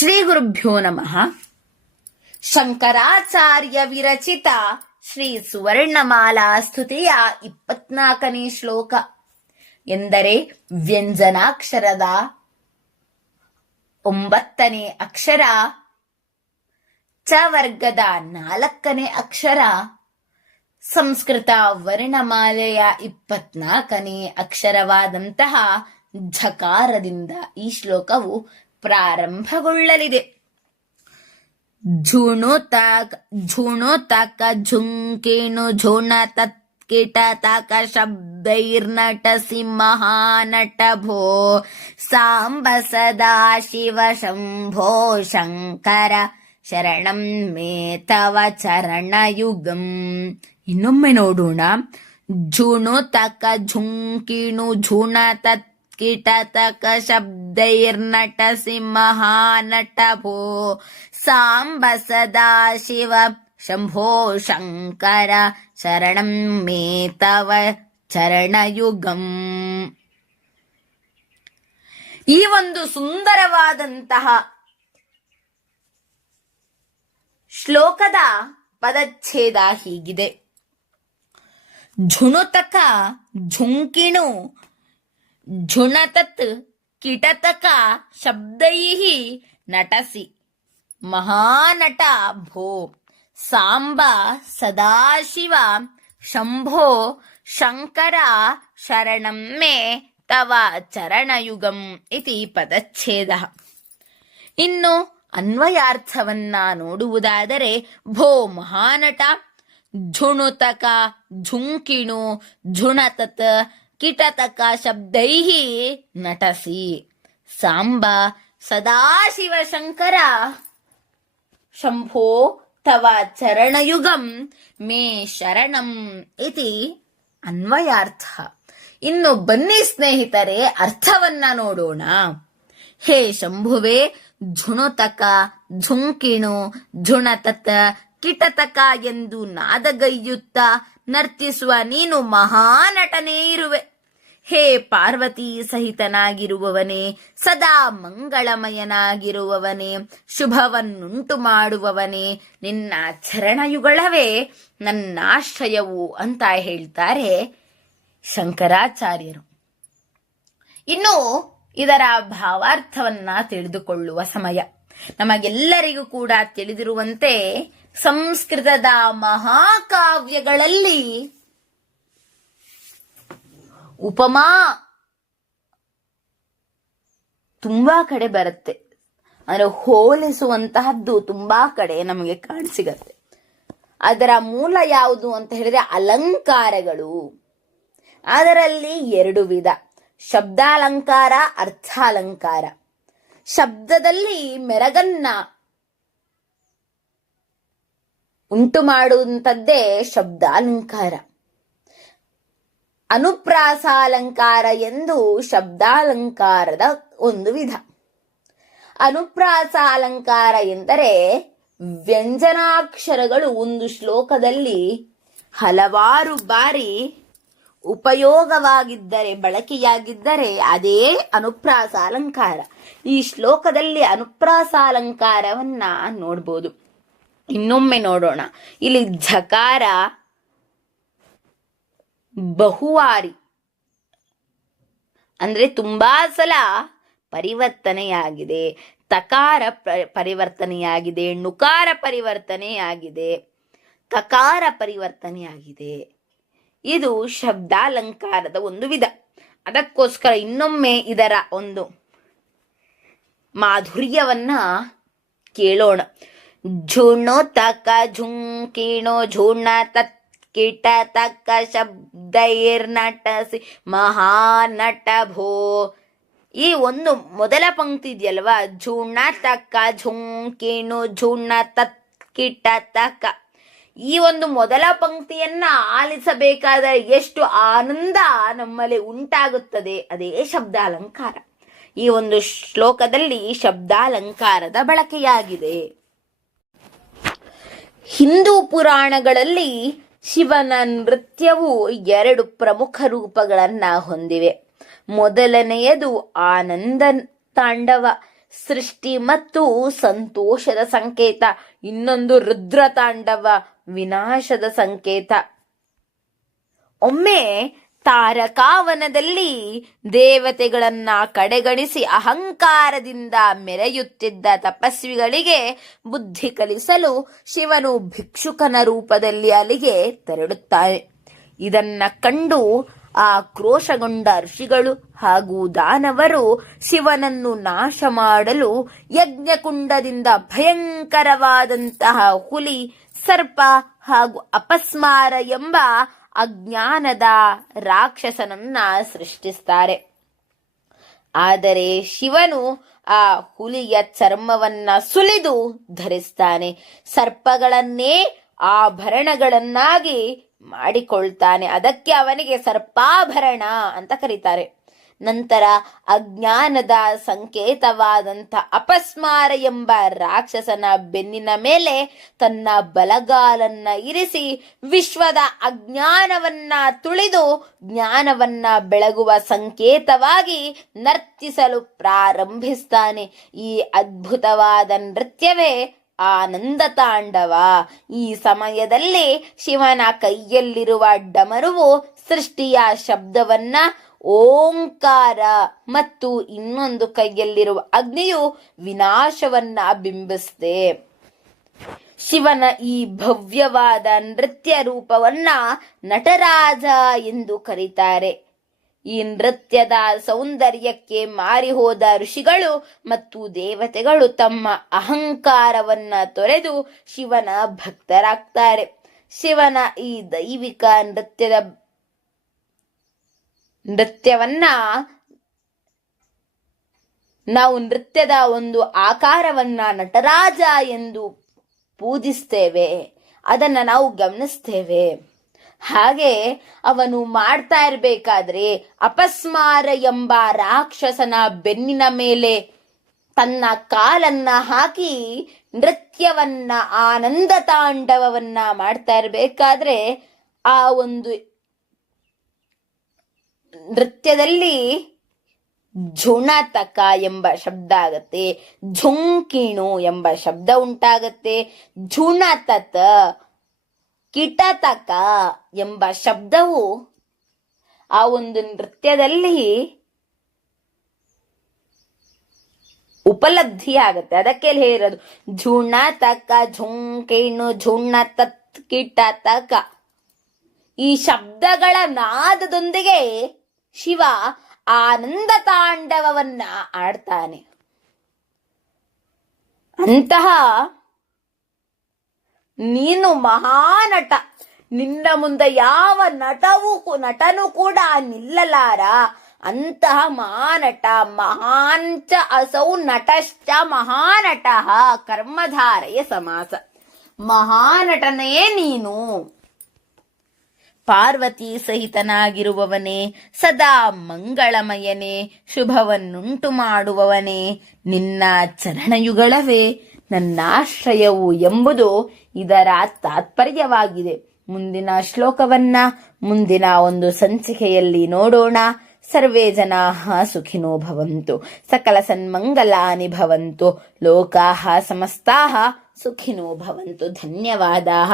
ಶ್ರೀ ಗುರುಭ್ಯೋ ನಮಃ. ಶಂಕರಾಚಾರ್ಯ ವಿರಚಿತ ಶ್ರೀ ಸುವರ್ಣಮಾಲಾ ಸ್ತುತಿಯ 24ನೇ ಶ್ಲೋಕ ಎಂದರೆ ವ್ಯಂಜನಾಕ್ಷರದ 9ನೇ ಅಕ್ಷರ, ಚ ವರ್ಗದ 4ನೇ ಅಕ್ಷರ, ಸಂಸ್ಕೃತ ವರ್ಣಮಾಲೆಯ 24ನೇ ಅಕ್ಷರವಾದಂತಹ ಝಕಾರದಿಂದ ಈ ಶ್ಲೋಕವು ಪ್ರಾರಂಭಗೊಳ್ಳಲಿದೆ. ಝುಣು ತಕ ಝುಂಕೇಣು ಝುಣ ತತ್ ಕಿಟ ತಕ ಶಬ್ದೈರ್ನಟಸಿ ಮಹಾನಟ ಭೋ ಸಾಂಬ ಸದಾ ಶಿವ ಶಂಭೋ ಶಂಕರ ಶರಣಂ ಮೇ ತವ ಚರಣಯುಗಂ. ಇನ್ನೊಮ್ಮೆ ನೋಡೋಣ. ಝುಣು ತಕ ಝುಂಕಿಣು ಝುಣ ತತ್ ಕಿಟತಕ ಶಬ್ದೈರ್ನಟಸಿ ಮಹಾನಟ ಭೋ ಸಾಂಬ ಸದಾ ಶಿವ ಶಂಭೋ ಶಂಕರ ಶರಣಂ ಮೇ ತವ ಚರಣಯುಗಂ. ಈ ಒಂದು ಸುಂದರವಾದಂತಹ ಶ್ಲೋಕದ ಪದಚ್ಛೇದ ಹೀಗಿದೆ. ಝುಣುತಕ ಝುಂಕಿಣು ಝುಣತತ್ ಕಿಟತಕ ಶಬ್ದೈಃ ನಟಸಿ ಮಹಾನಟ ಭೋ ಸಾಂಬ ಸದಾಶಿವ ಶಂಭೋ ಶಂಕರ ಶರಣಂ ಮೇ ತವ ಚರಣಯುಗಂ ಇತಿ ಪದಚ್ಛೇದ. ಇನ್ನು ಅನ್ವಯಾರ್ಥವನ್ನ ನೋಡುವುದಾದರೆ, ಭೋ ಮಹಾನಟ, ಝುಣುತಕ ಝುಂಕಿಣು ಝುಣತತ್ ಕಿಟತಕ ಶಬ್ದೈಃ ನಟಸಿ ಸಾಂಬ ಸದಾಶಿವ ಶಂಕರ ಶಂಭೋ ತವ ಚರಣಯುಗಂ ಮೇ ಶರಣಂ ಇತಿ ಅನ್ವಯಾರ್ಥ. ಇನ್ನು ಬನ್ನಿ ಸ್ನೇಹಿತರೆ, ಅರ್ಥವನ್ನ ನೋಡೋಣ. ಹೇ ಶಂಭುವೆ, ಝುಣುತಕ ಝುಂಕಿಣು ಝುಣತತ ಕಿಟತಕ ಎಂದು ನಾದಗೈಯುತ್ತ ನರ್ತಿಸುವ ನೀನು ಮಹಾನಟನೇ ಇರುವೆ. ಹೇ ಪಾರ್ವತಿ ಸಹಿತನಾಗಿರುವವನೇ, ಸದಾ ಮಂಗಳಮಯನಾಗಿರುವವನೇ, ಶುಭವನ್ನುಂಟು ಮಾಡುವವನೇ, ನಿನ್ನ ಚರಣಯುಗಳವೇ ನನ್ನಾಶ್ರಯವು ಅಂತ ಹೇಳ್ತಾರೆ ಶಂಕರಾಚಾರ್ಯರು. ಇನ್ನು ಇದರ ಭಾವಾರ್ಥವನ್ನ ತಿಳಿದುಕೊಳ್ಳುವ ಸಮಯ. ನಮಗೆಲ್ಲರಿಗೂ ಕೂಡ ತಿಳಿದಿರುವಂತೆ ಸಂಸ್ಕೃತದ ಮಹಾಕಾವ್ಯಗಳಲ್ಲಿ ಉಪಮಾ ತುಂಬಾ ಕಡೆ ಬರುತ್ತೆ. ಅಂದ್ರೆ ಹೋಲಿಸುವಂತಹದ್ದು ತುಂಬಾ ಕಡೆ ನಮಗೆ ಕಾಣಸಿಗತ್ತೆ. ಅದರ ಮೂಲ ಯಾವುದು ಅಂತ ಹೇಳಿದ್ರೆ ಅಲಂಕಾರಗಳು. ಅದರಲ್ಲಿ 2 ವಿಧ: ಶಬ್ದಾಲಂಕಾರ, ಅರ್ಥಾಲಂಕಾರ. ಶಬ್ದದಲ್ಲಿ ಮೆರಗನ್ನ ಉಂಟು ಮಾಡುವಂಥದ್ದೇ ಶಬ್ದಾಲಂಕಾರ. ಅನುಪ್ರಾಸಾಲಂಕಾರ ಎಂದು ಶಬ್ದಾಲಂಕಾರದ ಒಂದು ವಿಧ. ಅನುಪ್ರಾಸಾಲಂಕಾರ ಎಂದರೆ ವ್ಯಂಜನಾಕ್ಷರಗಳು ಒಂದು ಶ್ಲೋಕದಲ್ಲಿ ಹಲವಾರು ಬಾರಿ ಉಪಯೋಗವಾಗಿದ್ದರೆ, ಬಳಕೆಯಾಗಿದ್ದರೆ ಅದೇ ಅನುಪ್ರಾಸಾಲಂಕಾರ. ಈ ಶ್ಲೋಕದಲ್ಲಿ ಅನುಪ್ರಾಸಾಲಂಕಾರವನ್ನ ನೋಡ್ಬೋದು. ಇನ್ನೊಮ್ಮೆ ನೋಡೋಣ. ಇಲ್ಲಿ ಝಕಾರ ಬಹುವಾರಿ ಅಂದ್ರೆ ತುಂಬಾ ಸಲ ಪರಿವರ್ತನೆಯಾಗಿದೆ. ತಕಾರ ಪರಿವರ್ತನೆಯಾಗಿದೆ, ನುಕಾರ ಪರಿವರ್ತನೆಯಾಗಿದೆ, ತಕಾರ ಪರಿವರ್ತನೆಯಾಗಿದೆ. ಇದು ಶಬ್ದಾಲಂಕಾರದ ಒಂದು ವಿಧ. ಅದಕ್ಕೋಸ್ಕರ ಇನ್ನೊಮ್ಮೆ ಇದರ ಒಂದು ಮಾಧುರ್ಯವನ್ನ ಕೇಳೋಣ. ಝುಣು ತಕ ಝುಂಕಿಣು ಝುಣ ತತ್ ಕಿಟ ತಕ ಶಬ್ದೈರ್ನಟಸಿ ಮಹಾನಟ ಭೋ. ಈ ಒಂದು ಮೊದಲ ಪಂಕ್ತಿ ಇದೆಯಲ್ವಾ, ಝುಣ ತಕ ಝುಂಕಿಣು ಝುಣ ತತ್ ಕಿಟ ತಕ, ಈ ಒಂದು ಮೊದಲ ಪಂಕ್ತಿಯನ್ನ ಆಲಿಸಬೇಕಾದರೆ ಎಷ್ಟು ಆನಂದ ನಮ್ಮಲ್ಲಿ ಉಂಟಾಗುತ್ತದೆ, ಅದೇ ಶಬ್ದಾಲಂಕಾರ. ಈ ಒಂದು ಶ್ಲೋಕದಲ್ಲಿ ಶಬ್ದಾಲಂಕಾರದ ಬಳಕೆಯಾಗಿದೆ. ಹಿಂದೂ ಪುರಾಣಗಳಲ್ಲಿ ಶಿವನ ನೃತ್ಯವು 2 ಪ್ರಮುಖ ರೂಪಗಳನ್ನ ಹೊಂದಿವೆ. ಮೊದಲನೆಯದು ಆನಂದ ತಾಂಡವ. ಸೃಷ್ಟಿ ಮತ್ತು ಸಂತೋಷದ ಸಂಕೇತ, ಇನ್ನೊಂದು ರುದ್ರತಾಂಡವ ವಿನಾಶದ ಸಂಕೇತ. ಒಮ್ಮೆ ತಾರಕಾವನದಲ್ಲಿ ದೇವತೆಗಳನ್ನ ಕಡೆಗಣಿಸಿ ಅಹಂಕಾರದಿಂದ ಮೆರೆಯುತ್ತಿದ್ದ ತಪಸ್ವಿಗಳಿಗೆ ಬುದ್ಧಿ ಕಲಿಸಲು ಶಿವನು ಭಿಕ್ಷುಕನ ರೂಪದಲ್ಲಿ ಅಲ್ಲಿಗೆ ತೆರಳುತ್ತಾನೆ. ಇದನ್ನ ಕಂಡು ಆಕ್ರೋಶಗೊಂಡ ಋಷಿಗಳು ಹಾಗೂ ದಾನವರು ಶಿವನನ್ನು ನಾಶ ಮಾಡಲು ಯಜ್ಞಕುಂಡದಿಂದ ಭಯಂಕರವಾದಂತಹ ಹುಲಿ, ಸರ್ಪ ಹಾಗೂ ಅಪಸ್ಮಾರ ಎಂಬ ಅಜ್ಞಾನದ ರಾಕ್ಷಸನನ್ನ ಸೃಷ್ಟಿಸ್ತಾರೆ. ಆದರೆ ಶಿವನು ಆ ಹುಲಿಯ ಚರ್ಮವನ್ನ ಸುಲಿದು ಧರಿಸ್ತಾನೆ. ಸರ್ಪಗಳನ್ನೇ ಆಭರಣಗಳನ್ನಾಗಿ ಮಾಡಿಕೊಳ್ತಾನೆ. ಅದಕ್ಕೆ ಅವನಿಗೆ ಸರ್ಪಾಭರಣ ಅಂತ ಕರೀತಾರೆ. ನಂತರ ಅಜ್ಞಾನದ ಸಂಕೇತವಾದಂಥ ಅಪಸ್ಮಾರ ಎಂಬ ರಾಕ್ಷಸನ ಬೆನ್ನಿನ ಮೇಲೆ ತನ್ನ ಬಲಗಾಲನ್ನ ಇರಿಸಿ ವಿಶ್ವದ ಅಜ್ಞಾನವನ್ನ ತುಳಿದು ಜ್ಞಾನವನ್ನ ಬೆಳಗುವ ಸಂಕೇತವಾಗಿ ನರ್ತಿಸಲು ಪ್ರಾರಂಭಿಸ್ತಾನೆ. ಈ ಅದ್ಭುತವಾದ ನೃತ್ಯವೇ ಆನಂದ ತಾಂಡವ. ಈ ಸಮಯದಲ್ಲಿ ಶಿವನ ಕೈಯಲ್ಲಿರುವ ಡಮರುವು ಸೃಷ್ಟಿಯ ಶಬ್ದವನ್ನ ಓಂಕಾರ ಮತ್ತು ಇನ್ನೊಂದು ಕೈಯಲ್ಲಿರುವ ಅಗ್ನಿಯು ವಿನಾಶವನ್ನ ಬಿಂಬಿಸಿದೆ. ಶಿವನ ಈ ಭವ್ಯವಾದ ನೃತ್ಯ ರೂಪವನ್ನ ನಟರಾಜ ಎಂದು ಕರೀತಾರೆ. ಈ ನೃತ್ಯದ ಸೌಂದರ್ಯಕ್ಕೆ ಮಾರಿ ಹೋದ ಋಷಿಗಳು ಮತ್ತು ದೇವತೆಗಳು ತಮ್ಮ ಅಹಂಕಾರವನ್ನ ತೊರೆದು ಶಿವನ ಭಕ್ತರಾಗ್ತಾರೆ. ಶಿವನ ಈ ದೈವಿಕ ನೃತ್ಯವನ್ನ ನಾವು ನೃತ್ಯದ ಒಂದು ಆಕಾರವನ್ನ ನಟರಾಜ ಎಂದು ಪೂಜಿಸ್ತೇವೆ, ಅದನ್ನ ನಾವು ಗಮನಿಸ್ತೇವೆ. ಹಾಗೆ ಅವನು ಮಾಡ್ತಾ ಇರಬೇಕಾದ್ರೆ ಅಪಸ್ಮಾರ ಎಂಬ ರಾಕ್ಷಸನ ಬೆನ್ನಿನ ಮೇಲೆ ತನ್ನ ಕಾಲನ್ನ ಹಾಕಿ ನೃತ್ಯವನ್ನ ಆನಂದ ತಾಂಡವವನ್ನ ಮಾಡ್ತಾ ಇರಬೇಕಾದ್ರೆ ಆ ಒಂದು ನೃತ್ಯದಲ್ಲಿ ಝುಣತಕ ಎಂಬ ಶಬ್ದ ಆಗತ್ತೆ, ಝುಂಕಿಣು ಎಂಬ ಶಬ್ದ ಉಂಟಾಗತ್ತೆ, ಝುಣತತ, ಕಿಟತಕ ಎಂಬ ಶಬ್ದವು ಆ ಒಂದು ನೃತ್ಯದಲ್ಲಿ ಉಪಲಬ್ಧಿ ಆಗತ್ತೆ. ಅದಕ್ಕೆ ಹೇಳಿರೋದು ಝುಣತಕ, ಝುಂಕಿಣು, ಝುಣತತ್, ಕಿಟತಕ. ಈ ಶಬ್ದಗಳ ನಾದದೊಂದಿಗೆ ಶಿವ ಆನಂದ ತಾಂಡವವನ್ನ ಆಡ್ತಾನೆ. ಅಂತಹ ನೀನು ಮಹಾನಟ, ನಿನ್ನ ಮುಂದೆ ಯಾವ ನಟನು ಕೂಡ ನಿಲ್ಲಲಾರ. ಅಂತಹ ಮಹಾನಟ, ಮಹಾಂಚ ಅಸೌ ನಟಶ್ಚ ಮಹಾನಟ ಕರ್ಮಧಾರಯ ಸಮಾಸ. ಮಹಾನಟನೇ ನೀನು. ಪಾರ್ವತಿ ಸಹಿತನಾಗಿರುವವನೇ, ಸದಾ ಮಂಗಳಮಯನೇ, ಶುಭವನ್ನುಂಟು ಮಾಡುವವನೇ, ನಿನ್ನ ಚರಣಯುಗಳವೇ ನನ್ನಾಶ್ರಯವು ಎಂಬುದು ಇದರ ತಾತ್ಪರ್ಯವಾಗಿದೆ. ಮುಂದಿನ ಶ್ಲೋಕವನ್ನ ಮುಂದಿನ ಒಂದು ಸಂಚಿಕೆಯಲ್ಲಿ ನೋಡೋಣ. ಸರ್ವೇ ಜನಾಃ ಸುಖಿನೋ ಭವಂತು, ಸಕಲ ಸನ್ಮಂಗಲಾನಿ ಭವಂತು, ಲೋಕಾಃ ಸಮಸ್ತಾಃ ಸುಖಿನೋ ಭವಂತು. ಧನ್ಯವಾದಾಃ.